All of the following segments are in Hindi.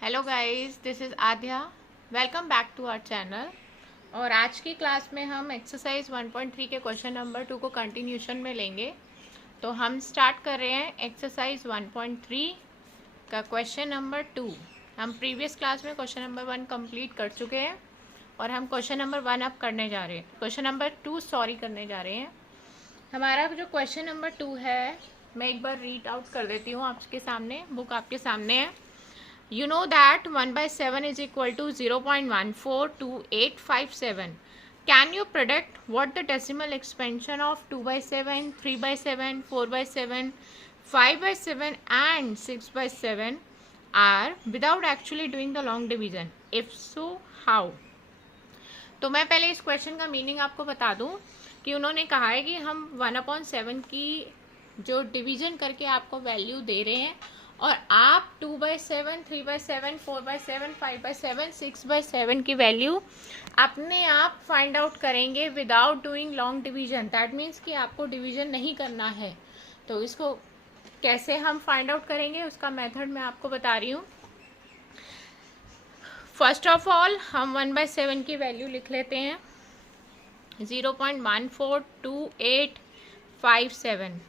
Hello guys, this is Aadya. Welcome back to our channel. और आज की क्लास में हम एक्सरसाइज 1.3 के क्वेश्चन नंबर 2 को कंटिन्यूशन में लेंगे। तो हम स्टार्ट कर रहे हैं एक्सरसाइज 1.3 का क्वेश्चन नंबर 2। हम प्रीवियस क्लास में क्वेश्चन नंबर 1 कंप्लीट कर चुके हैं और हम क्वेश्चन नंबर 1 अब करने जा रहे हैं, क्वेश्चन नंबर 2 करने जा रहे हैं। हमारा जो क्वेश्चन नंबर 2 है, मैं एक बार रीड आउट कर देती हूँ आपके सामने। बुक आपके सामने है। You know that 1/7 is equal to 0.142857. Can you predict what the decimal expansion of 2/7, 3/7, 4/7, 5/7 and 6/7 are without actually doing the long division? If so, how? तो मैं पहले इस क्वेश्चन का मीनिंग आपको बता दूं कि उन्होंने कहा है कि हम 1/7 की जो डिवीजन करके आपको वैल्यू दे रहे हैं और आप 2/7, 3/7, 4/7, 5/7, 6/7 की वैल्यू अपने आप फाइंड आउट करेंगे without doing long division. That means कि आपको डिवीजन नहीं करना है। तो इसको कैसे हम फाइंड आउट करेंगे उसका मेथड मैं आपको बता रही हूँ। फर्स्ट ऑफ ऑल हम 1/7 की वैल्यू लिख लेते हैं 0.142857।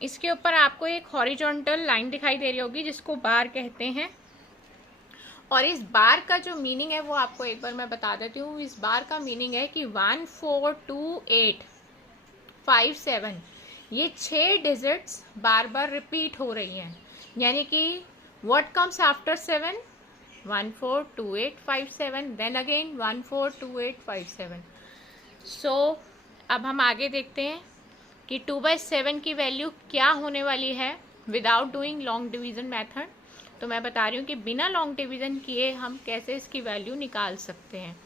इसके ऊपर आपको एक हॉरिजॉन्टल लाइन दिखाई दे रही होगी जिसको बार कहते हैं। और इस बार का जो मीनिंग है वो आपको एक बार मैं बता देती हूँ। इस बार का मीनिंग है कि 142857 ये 6 डिजिट्स बार बार रिपीट हो रही हैं। यानी कि what comes after 7, 142857, then again 142857। So अब हम आगे देखते हैं कि 2/7 की वैल्यू क्या होने वाली है without doing long division method. तो मैं बता रही हूँ कि बिना लॉन्ग डिवीजन किए हम कैसे इसकी वैल्यू निकाल सकते हैं।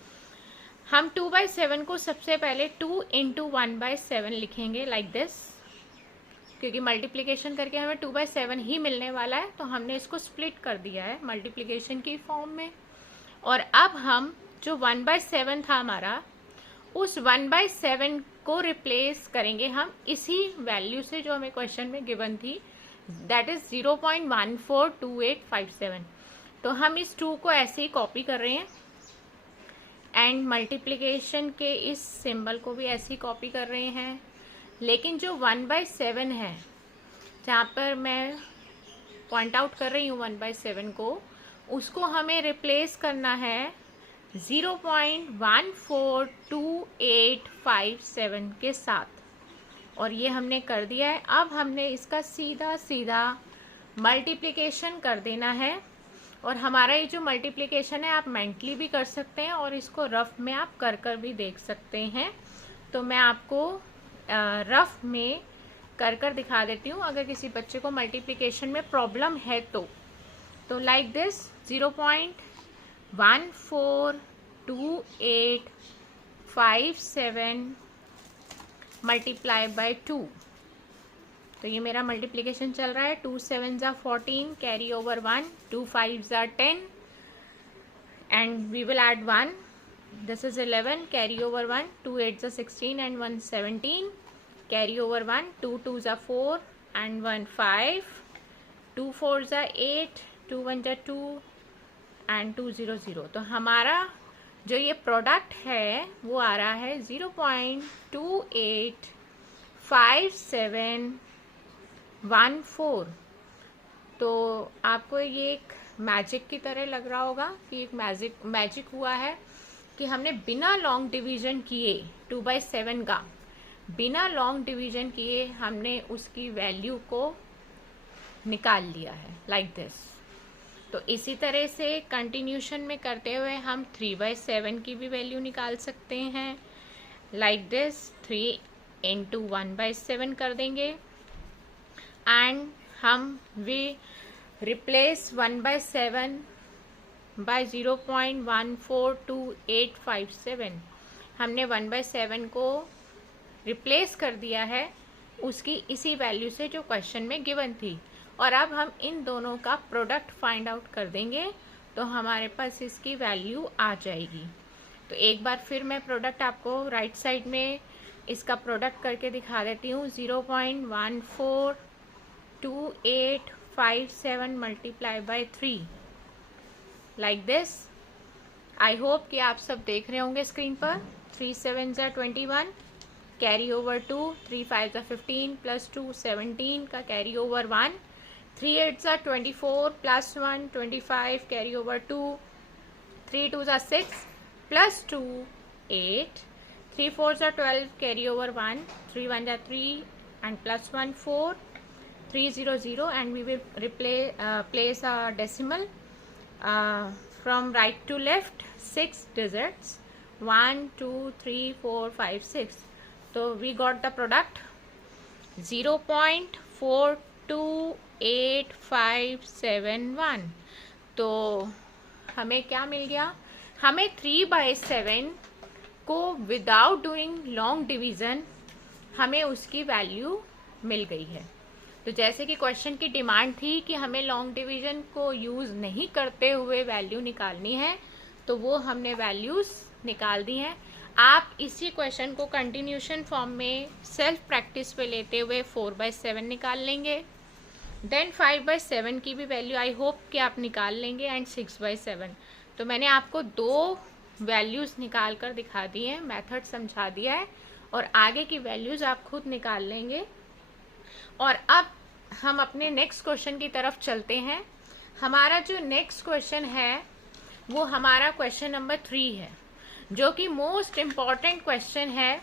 हम 2/7 को सबसे पहले 2 × 1/7 लिखेंगे लाइक दिस, क्योंकि मल्टीप्लिकेशन करके हमें 2/7 ही मिलने वाला है। तो हमने इसको स्प्लिट कर दिया है मल्टीप्लिकेशन की फॉर्म में। और अब हम जो 1/7 था हमारा, उस 1/7 को रिप्लेस करेंगे हम इसी वैल्यू से जो हमें क्वेश्चन में गिवन थी, दैट इज 0.142857। तो हम इस 2 को ऐसे ही कॉपी कर रहे हैं एंड मल्टीप्लिकेशन के इस सिंबल को भी ऐसे ही कॉपी कर रहे हैं। लेकिन जो 1/7 है, जहाँ पर मैं पॉइंट आउट कर रही हूँ 1/7 को, उसको हमें रिप्लेस करना है 0.142857 के साथ। और ये हमने कर दिया है। अब हमने इसका सीधा सीधा मल्टीप्लिकेशन कर देना है। और हमारा ये जो मल्टीप्लिकेशन है आप मेंटली भी कर सकते हैं और इसको रफ में आप कर भी देख सकते हैं। तो मैं आपको रफ में कर दिखा देती हूँ अगर किसी बच्चे को मल्टीप्लिकेशन में प्रॉब्लम है तो लाइक दिस 0.142857 मल्टीप्लाई बाय 2। तो ये मेरा मल्टीप्लिकेशन चल रहा है। 2 7s are 14, carry over 1, 2 5s are 10 and we will add 1, this is 11, carry over 1, 2 8s are 16 and 1 17, carry over 1, 2 2s are 4 and 1 5, 2 4s are 8, 2 1s are 2 and 2 0 0। तो हमारा जो ये प्रोडक्ट है वो आ रहा है 0.285714। तो आपको ये एक मैजिक की तरह लग रहा होगा कि एक मैजिक हुआ है कि हमने बिना लॉन्ग डिवीजन किए 2/7 का बिना लॉन्ग डिवीजन किए हमने उसकी वैल्यू को निकाल लिया है लाइक दिस। तो इसी तरह से कंटिन्यूशन में करते हुए हम 3/7 की भी वैल्यू निकाल सकते हैं लाइक दिस। 3 × 1/7 कर देंगे एंड हम वी रिप्लेस 1/7 बाय 0.142857। हमने 1/7 को रिप्लेस कर दिया है उसकी इसी वैल्यू से जो क्वेश्चन में गिवन थी। और अब हम इन दोनों का प्रोडक्ट फाइंड आउट कर देंगे तो हमारे पास इसकी वैल्यू आ जाएगी। तो एक बार फिर मैं प्रोडक्ट आपको राइट साइड में इसका प्रोडक्ट करके दिखा देती हूँ। 0.142857 multiply by 3 like this. I hope कि आप सब देख रहे होंगे स्क्रीन पर। 3 7 21, कैरी ओवर 2, 3 5 15 प्लस 2 17 का carry over 1, 3 8 24 plus 1 25 carry over 2, 3 2 6 plus 2 8, 3 4 12 carry over 1, 3 1 3 and plus 1 4, 3 0 0, and we will place a decimal from right to left, 6 digits, 1 2 3 4 5 6. So we got the product 0.428571. तो हमें क्या मिल गया? हमें 3/7 को विदाउट डूइंग लॉन्ग डिवीज़न हमें उसकी वैल्यू मिल गई है। तो जैसे कि क्वेश्चन की डिमांड थी कि हमें लॉन्ग डिवीज़न को यूज़ नहीं करते हुए वैल्यू निकालनी है, तो वो हमने वैल्यूज़ निकाल दी हैं। आप इसी क्वेश्चन को कंटिन्यूशन फॉर्म में सेल्फ प्रैक्टिस पे लेते हुए 4/7 निकाल लेंगे, देन 5/7 की भी वैल्यू आई होप कि आप निकाल लेंगे, एंड 6/7। तो मैंने आपको 2 वैल्यूज़ निकाल कर दिखा दी हैं, मेथड समझा दिया है, और आगे की वैल्यूज़ आप खुद निकाल लेंगे। और अब हम अपने नेक्स्ट क्वेश्चन की तरफ चलते हैं। हमारा जो नेक्स्ट क्वेश्चन है वो हमारा क्वेश्चन नंबर 3 है, जो कि मोस्ट इम्पॉर्टेंट क्वेश्चन है।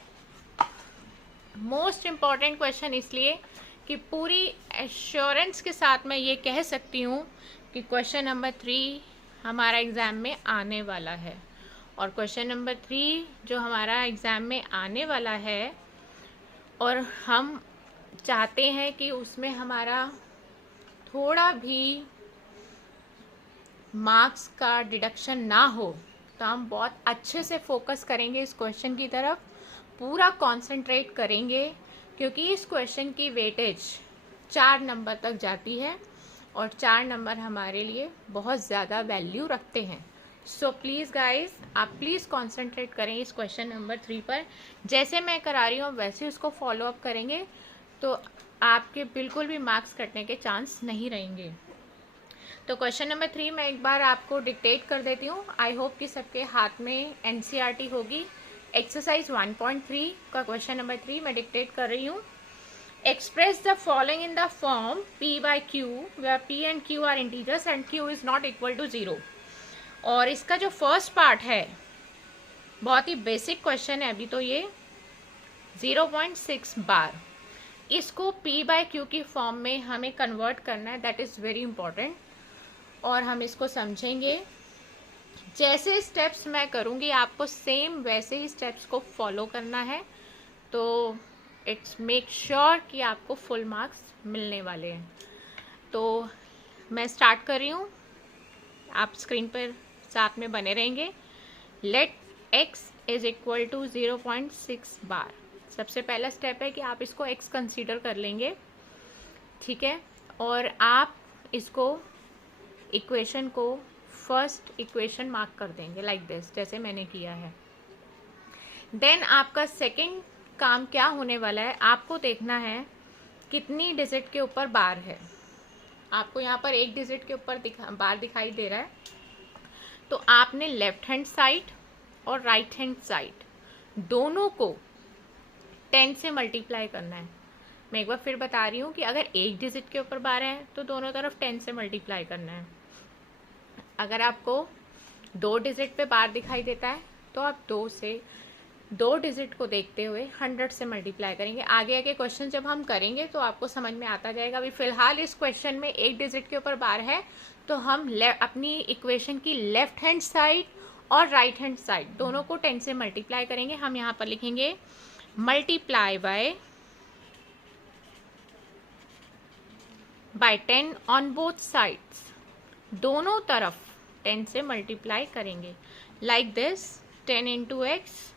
मोस्ट इम्पॉर्टेंट क्वेश्चन इसलिए कि पूरी एश्योरेंस के साथ मैं ये कह सकती हूँ कि क्वेश्चन नंबर 3 हमारा एग्ज़ाम में आने वाला है। और क्वेश्चन नंबर 3 जो हमारा एग्ज़ाम में आने वाला है, और हम चाहते हैं कि उसमें हमारा थोड़ा भी मार्क्स का डिडक्शन ना हो, तो हम बहुत अच्छे से फोकस करेंगे इस क्वेश्चन की तरफ, पूरा कंसंट्रेट करेंगे, क्योंकि इस क्वेश्चन की वेटेज 4 नंबर तक जाती है, और 4 नंबर हमारे लिए बहुत ज़्यादा वैल्यू रखते हैं। सो प्लीज़ गाइज, आप प्लीज़ कंसंट्रेट करें इस क्वेश्चन नंबर 3 पर। जैसे मैं करा रही हूँ वैसे उसको फॉलो अप करेंगे, तो आपके बिल्कुल भी मार्क्स कटने के चांस नहीं रहेंगे। तो क्वेश्चन नंबर 3 मैं एक बार आपको डिक्टेट कर देती हूँ। आई होप कि सबके हाथ में NCERT होगी। एक्सरसाइज 1.3 का क्वेश्चन नंबर 3 मैं डिक्टेट कर रही हूँ। Express the following in the form P/Q where P and Q are integers and Q is not equal to 0। और इसका जो फर्स्ट पार्ट है बहुत ही बेसिक क्वेश्चन है। अभी तो ये 0.6 बार, इसको P/Q की फॉर्म में हमें कन्वर्ट करना है। दैट इज़ वेरी इंपॉर्टेंट, और हम इसको समझेंगे। जैसे स्टेप्स मैं करूँगी आपको सेम वैसे ही स्टेप्स को फॉलो करना है, तो इट्स मेक श्योर कि आपको फुल मार्क्स मिलने वाले हैं। तो मैं स्टार्ट कर रही हूँ, आप स्क्रीन पर साथ में बने रहेंगे। Let x is equal to 0.6 bar. सबसे पहला स्टेप है कि आप इसको x कंसीडर कर लेंगे, ठीक है, और आप इसको इक्वेशन को फर्स्ट इक्वेशन मार्क कर देंगे लाइक दिस, जैसे मैंने किया है। देन आपका सेकंड काम क्या होने वाला है, आपको देखना है कितनी डिजिट के ऊपर बार है। आपको यहाँ पर 1 डिजिट के ऊपर बार दिखाई दे रहा है, तो आपने लेफ्ट हैंड साइड और राइट हैंड साइड दोनों को 10 से मल्टीप्लाई करना है। मैं एक बार फिर बता रही हूँ कि अगर 1 डिजिट के ऊपर बार है तो दोनों तरफ 10 से मल्टीप्लाई करना है। अगर आपको 2 डिजिट पे बार दिखाई देता है तो आप 2 डिजिट को देखते हुए 100 से मल्टीप्लाई करेंगे। आगे आगे क्वेश्चन जब हम करेंगे तो आपको समझ में आता जाएगा। अभी फिलहाल इस क्वेश्चन में 1 डिजिट के ऊपर बार है, तो हम अपनी इक्वेशन की लेफ्ट हैंड साइड और राइट हैंड साइड दोनों को 10 से मल्टीप्लाई करेंगे। हम यहाँ पर लिखेंगे multiply by 10 on both sides. दोनों तरफ 10 से मल्टीप्लाई करेंगे like this, 10 into x,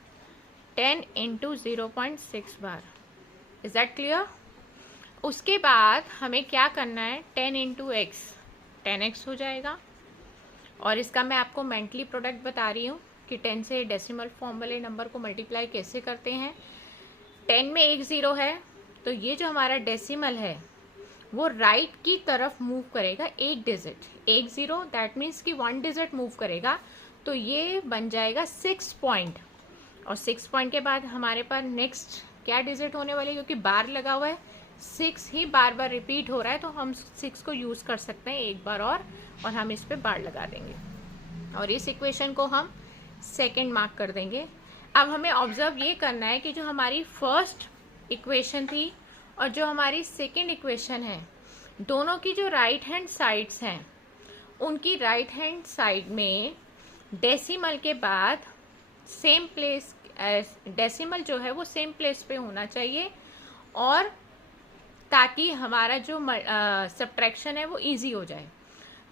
10 into 0.6 bar. Is that clear? उसके बाद हमें क्या करना है, 10 इंटू एक्स 10x हो जाएगा, और इसका मैं आपको मेंटली प्रोडक्ट बता रही हूँ कि 10 से डेसिमल फॉर्म वाले नंबर को मल्टीप्लाई कैसे करते हैं। 10 में 1 0 है, तो ये जो हमारा डेसिमल है वो राइट की तरफ मूव करेगा एक डिजिट, 10 दैट मीन्स कि 1 डिजिट मूव करेगा, तो ये बन जाएगा 6 पॉइंट। और 6 पॉइंट के बाद हमारे पास नेक्स्ट क्या डिजिट होने वाली है, क्योंकि बार लगा हुआ है, 6 ही बार बार रिपीट हो रहा है, तो हम 6 को यूज कर सकते हैं एक बार और हम इस पे बार लगा देंगे और इस इक्वेशन को हम सेकंड मार्क कर देंगे। अब हमें ऑब्जर्व ये करना है कि जो हमारी फर्स्ट इक्वेशन थी और जो हमारी सेकंड इक्वेशन है, दोनों की जो राइट हैंड साइड्स हैं, उनकी राइट हैंड साइड में डेसिमल के बाद सेम प्लेस, डेसिमल जो है वो सेम प्लेस पे होना चाहिए, और ताकि हमारा जो सब्ट्रैक्शन है वो इजी हो जाए।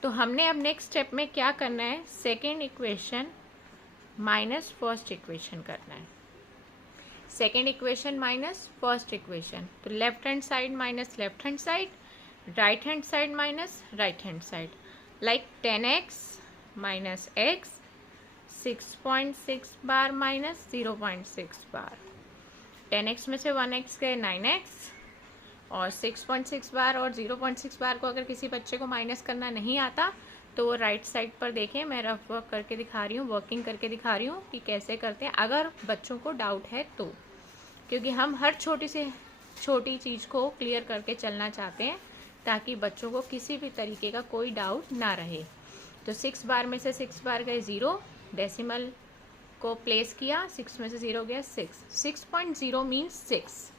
तो हमने अब नेक्स्ट स्टेप में क्या करना है, second equation minus first equation करना है, second equation minus first equation. तो left hand side minus left hand side, right hand side minus right hand side, like 10x minus x, 6.6 bar minus 0.6 bar, 10x में से 1x गए 9x, और 6.6 बार और 0.6 बार को अगर किसी बच्चे को माइनस करना नहीं आता तो वो राइट साइड पर देखें, मैं रफ वर्क करके दिखा रही हूँ, वर्किंग करके दिखा रही हूँ कि कैसे करते हैं, अगर बच्चों को डाउट है तो, क्योंकि हम हर छोटी से छोटी चीज़ को क्लियर करके चलना चाहते हैं ताकि बच्चों को किसी भी तरीके का कोई डाउट ना रहे। तो 6 बार में से 6 बार गए 0, डेसिमल को प्लेस किया, 6 में से 0 गया 6, 6.0 मीन्स 6।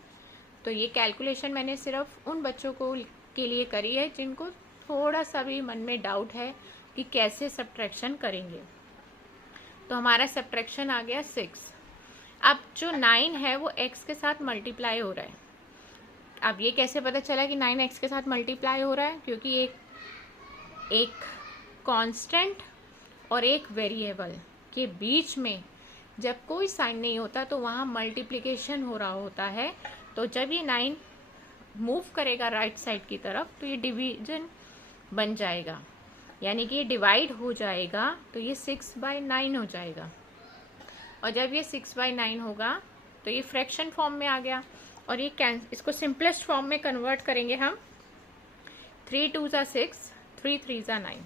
तो ये कैलकुलेशन मैंने सिर्फ उन बच्चों को के लिए करी है जिनको थोड़ा सा भी मन में डाउट है कि कैसे सब्ट्रैक्शन करेंगे। तो हमारा सब्ट्रैक्शन आ गया 6। अब जो 9 है वो x के साथ मल्टीप्लाई हो रहा है। अब ये कैसे पता चला कि 9x के साथ मल्टीप्लाई हो रहा है, क्योंकि एक कांस्टेंट और एक वेरिएबल के बीच में जब कोई साइन नहीं होता तो वहाँ मल्टीप्लिकेशन हो रहा होता है। तो जब ये 9 मूव करेगा राइट साइड की तरफ तो ये डिवीजन बन जाएगा, यानी कि ये डिवाइड हो जाएगा, तो ये 6/9 हो जाएगा। और जब ये 6/9 होगा तो ये फ्रैक्शन फॉर्म में आ गया, और ये इसको सिंपलेस्ट फॉर्म में कन्वर्ट करेंगे हम, 3 2 ज़ा 6, 3 3 ज़ा 9,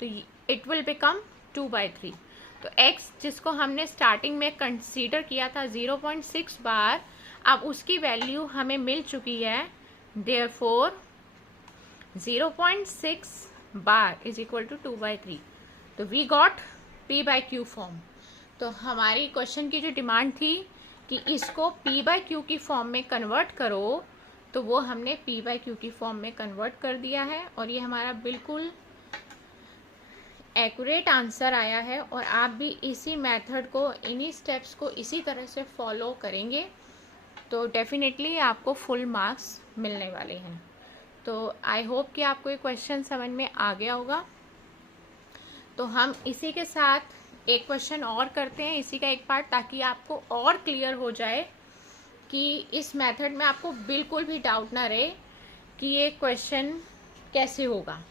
तो इट विल बिकम 2/3। तो x जिसको हमने स्टार्टिंग में कंसीडर किया था 0.6 बार, अब उसकी वैल्यू हमें मिल चुकी है, therefore 0.6 bar is equal to 2/3। तो वी गॉट p/q फॉर्म। तो हमारी क्वेश्चन की जो डिमांड थी कि इसको p/q की फॉर्म में कन्वर्ट करो, तो वो हमने p/q की फॉर्म में कन्वर्ट कर दिया है, और ये हमारा बिल्कुल एक्यूरेट आंसर आया है। और आप भी इसी मेथड को, इन्हीं स्टेप्स को इसी तरह से फॉलो करेंगे तो डेफिनेटली आपको फुल मार्क्स मिलने वाले हैं। तो आई होप कि आपको ये क्वेश्चन समझ में आ गया होगा। तो हम इसी के साथ एक क्वेश्चन और करते हैं, इसी का एक पार्ट, ताकि आपको और क्लियर हो जाए कि इस मेथड में आपको बिल्कुल भी डाउट ना रहे कि ये क्वेश्चन कैसे होगा।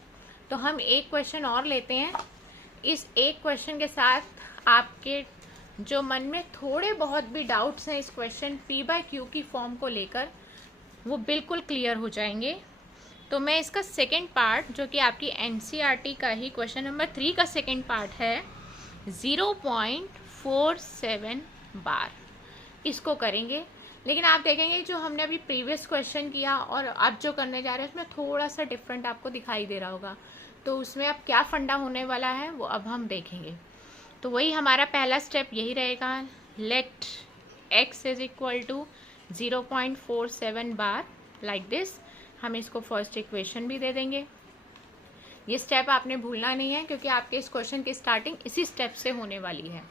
तो हम एक क्वेश्चन और लेते हैं। इस एक क्वेश्चन के साथ आपके जो मन में थोड़े बहुत भी डाउट्स हैं इस क्वेश्चन p/q की फॉर्म को लेकर, वो बिल्कुल क्लियर हो जाएंगे। तो मैं इसका सेकंड पार्ट, जो कि आपकी NCERT का ही क्वेश्चन नंबर 3 का सेकंड पार्ट है, 0.47 बार, इसको करेंगे। लेकिन आप देखेंगे जो हमने अभी प्रीवियस क्वेश्चन किया और अब जो करने जा रहे हैं उसमें थोड़ा सा डिफरेंट आपको दिखाई दे रहा होगा। तो उसमें अब क्या फंडा होने वाला है वो अब हम देखेंगे। तो वही हमारा पहला स्टेप यही रहेगा, let x is equal to 0.47 bar, like this. हम इसको फर्स्ट इक्वेशन भी दे देंगे। ये स्टेप आपने भूलना नहीं है, क्योंकि आपके इस क्वेश्चन की स्टार्टिंग इसी स्टेप से होने वाली है।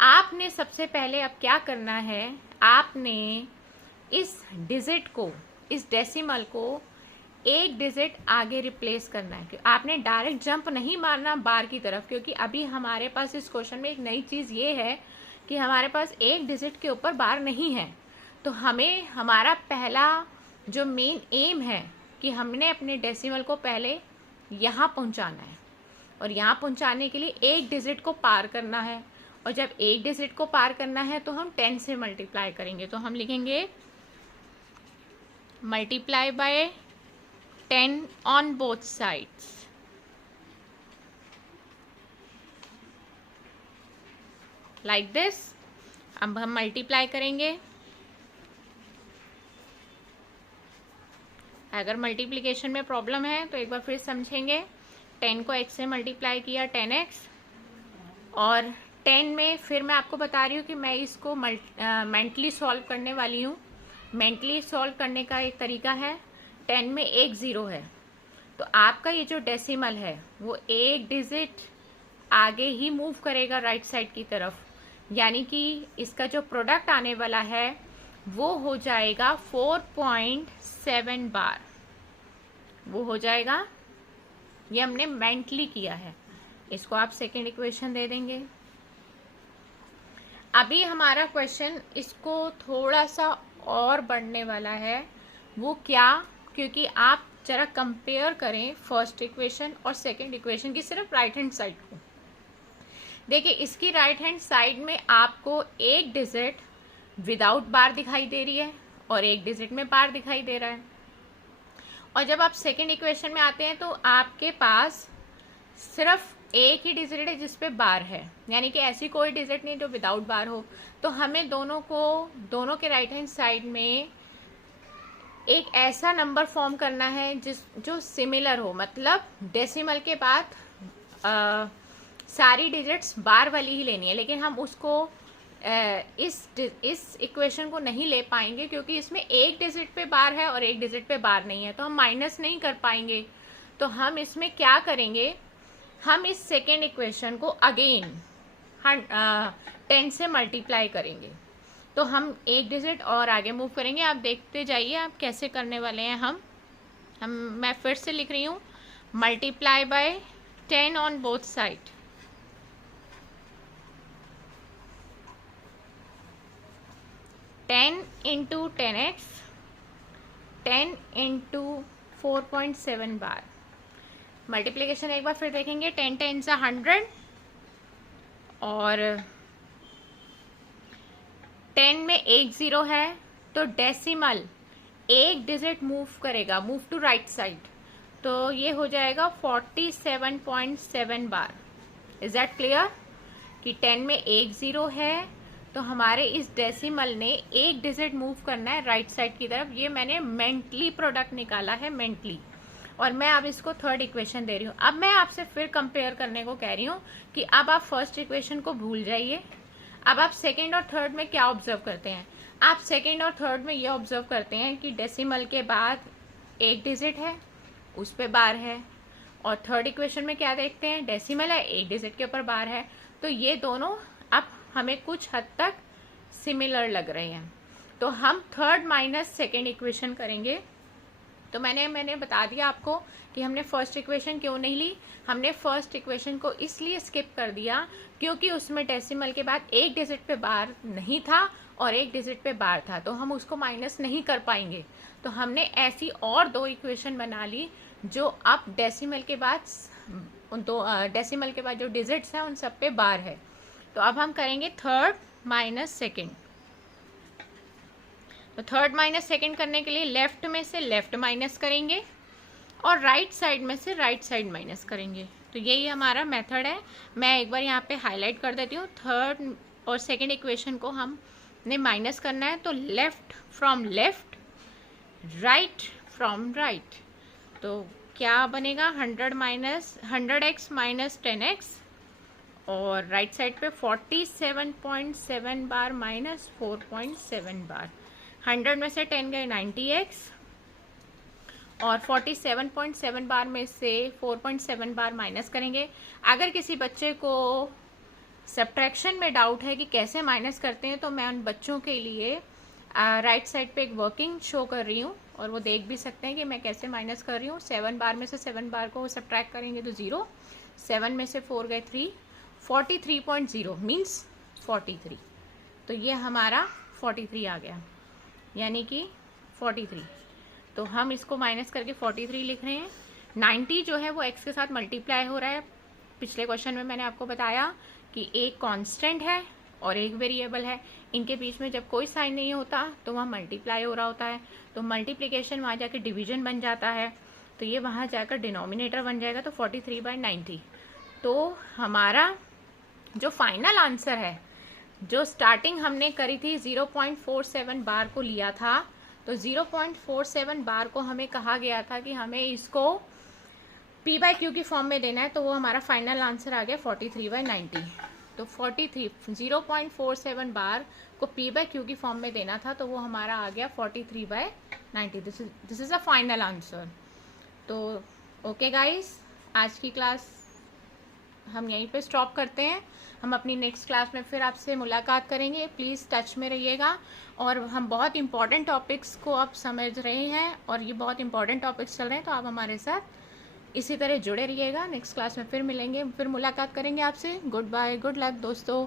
आपने सबसे पहले अब क्या करना है, आपने इस डिजिट को, इस डेसिमल को एक डिजिट आगे रिप्लेस करना है। आपने डायरेक्ट जंप नहीं मारना बार की तरफ, क्योंकि अभी हमारे पास इस क्वेश्चन में एक नई चीज़ ये है कि हमारे पास एक डिजिट के ऊपर बार नहीं है। तो हमें, हमारा पहला जो मेन एम है कि हमने अपने डेसिमल को पहले यहाँ पहुँचाना है, और यहाँ पहुँचाने के लिए एक डिजिट को पार करना है। और जब एक डिजिट को पार करना है तो हम 10 से मल्टीप्लाई करेंगे। तो हम लिखेंगे multiply by 10 on both sides. Like this. अब हम मल्टीप्लाई करेंगे. अगर मल्टीप्लिकेशन में प्रॉब्लम है तो एक बार फिर समझेंगे. 10 को x से मल्टीप्लाई किया 10x, और 10 में फिर मैं आपको बता रही हूँ कि मैं इसको मेंटली सॉल्व करने वाली हूँ. मेंटली सॉल्व करने का एक तरीका है, 10 में एक ज़ीरो है तो आपका ये जो डेसिमल है वो एक डिजिट आगे ही मूव करेगा राइट साइड की तरफ, यानी कि इसका जो प्रोडक्ट आने वाला है वो हो जाएगा 4.7 बार. वो हो जाएगा, ये हमने मेंटली किया है. इसको आप सेकेंड इक्वेशन दे देंगे. अभी हमारा क्वेश्चन इसको थोड़ा सा और बढ़ने वाला है. वो क्या? क्योंकि आप जरा कंपेयर करें फर्स्ट इक्वेशन और सेकेंड इक्वेशन की सिर्फ राइट हैंड साइड को. देखिए, इसकी राइट हैंड साइड में आपको एक डिजिट विदाउट बार दिखाई दे रही है और एक डिजिट में बार दिखाई दे रहा है. और जब आप सेकेंड इक्वेशन में आते हैं तो आपके पास सिर्फ एक ही डिजिट है जिस पे बार है, यानी कि ऐसी कोई डिजिट नहीं जो विदाउट बार हो. तो हमें दोनों के राइट हैंड साइड में एक ऐसा नंबर फॉर्म करना है जो सिमिलर हो, मतलब डेसिमल के बाद सारी डिजिट्स बार वाली ही लेनी है. लेकिन हम उसको इस इक्वेशन को नहीं ले पाएंगे क्योंकि इसमें एक डिजिट पे बार है और एक डिजिट पे बार नहीं है, तो हम माइनस नहीं कर पाएंगे. तो हम इसमें क्या करेंगे, हम इस सेकेंड इक्वेशन को अगेन 10 से मल्टीप्लाई करेंगे. तो हम एक डिजिट और आगे मूव करेंगे. आप देखते जाइए आप कैसे करने वाले हैं. मैं फिर से लिख रही हूँ, multiply by 10 on both side. Ten into 10x, 10 into 4.7 bar. Multiplication एक बार फिर देखेंगे. 10 10 100 और 10 में एक ज़ीरो है तो डेसिमल एक डिजिट मूव करेगा, मूव टू राइट साइड, तो ये हो जाएगा 47.7 बार. इज दैट क्लियर कि 10 में एक ज़ीरो है तो हमारे इस डेसिमल ने एक डिजिट मूव करना है राइट साइड की तरफ. ये मैंने मेंटली प्रोडक्ट निकाला है, मेंटली. और मैं अब इसको थर्ड इक्वेशन दे रही हूँ. अब मैं आपसे फिर कंपेयर करने को कह रही हूँ कि अब आप फर्स्ट इक्वेशन को भूल जाइए. अब आप सेकेंड और थर्ड में क्या ऑब्जर्व करते हैं? आप सेकेंड और थर्ड में ये ऑब्जर्व करते हैं कि डेसिमल के बाद एक डिजिट है, उस पर बार है. और थर्ड इक्वेशन में क्या देखते हैं, डेसिमल है, एक डिजिट के ऊपर बार है. तो ये दोनों अब हमें कुछ हद तक सिमिलर लग रहे हैं. तो हम थर्ड माइनस सेकेंड इक्वेशन करेंगे. तो मैंने बता दिया आपको कि हमने फर्स्ट इक्वेशन क्यों नहीं ली. हमने फर्स्ट इक्वेशन को इसलिए स्किप कर दिया क्योंकि उसमें डेसिमल के बाद एक डिजिट पे बार नहीं था और एक डिजिट पे बार था, तो हम उसको माइनस नहीं कर पाएंगे. तो हमने ऐसी और दो इक्वेशन बना ली जो अब डेसिमल के बाद जो डिजिट्स हैं उन सब पे बार है. तो अब हम करेंगे थर्ड माइनस सेकेंड. तो थर्ड माइनस सेकेंड करने के लिए लेफ्ट में से लेफ्ट माइनस करेंगे और राइट साइड में से राइट साइड माइनस करेंगे. तो यही हमारा मेथड है. मैं एक बार यहाँ पे हाईलाइट कर देती हूँ. थर्ड और सेकेंड इक्वेशन को हमने माइनस करना है, तो left from left, right from right. तो क्या बनेगा, 100x माइनस 10x और राइट साइड पे 47.7 बार माइनस 4.7 बार. 100 में से 10 गए 90x और 47.7 बार में से 4.7 बार माइनस करेंगे. अगर किसी बच्चे को सब्ट्रैक्शन में डाउट है कि कैसे माइनस करते हैं तो मैं उन बच्चों के लिए राइट साइड पे एक वर्किंग शो कर रही हूँ और वो देख भी सकते हैं कि मैं कैसे माइनस कर रही हूँ. 7 बार में से 7 बार को सब्ट्रैक्ट करेंगे तो 0. 7 में से 4 गए 3. 43.0 मीन्स 43. तो ये हमारा 43 आ गया, यानी कि 43. तो हम इसको माइनस करके 43 लिख रहे हैं. 90 जो है वो x के साथ मल्टीप्लाई हो रहा है. पिछले क्वेश्चन में मैंने आपको बताया कि एक कांस्टेंट है और एक वेरिएबल है, इनके बीच में जब कोई साइन नहीं होता तो वहाँ मल्टीप्लाई हो रहा होता है. तो मल्टीप्लिकेशन वहाँ जाके डिवीजन बन जाता है. तो ये वहाँ जाकर डिनोमिनेटर बन जाएगा, तो 43/90। तो हमारा जो फाइनल आंसर है, जो स्टार्टिंग हमने करी थी 0.47 बार को लिया था, तो 0.47 बार को हमें कहा गया था कि हमें इसको P/Q की फॉर्म में देना है, तो वो हमारा फाइनल आंसर आ गया 43/90। तो 0.47 बार को P/Q की फॉर्म में देना था, तो वो हमारा आ गया 43/90। This is a final answer. तो ओके गाइस, आज की क्लास हम यहीं पे स्टॉप करते हैं। हम अपनी नेक्स्ट क्लास में फिर आपसे मुलाकात करेंगे। प्लीज़ टच में रहिएगा, और हम बहुत इंपॉर्टेंट टॉपिक्स को आप समझ रहे हैं, और ये बहुत इंपॉर्टेंट टॉपिक्स चल रहे हैं, तो आप हमारे साथ इसी तरह जुड़े रहिएगा। नेक्स्ट क्लास में फिर मिलेंगे, फिर मुलाकात करेंगे आपसे। गुड बाय, गुड लक दोस्तों।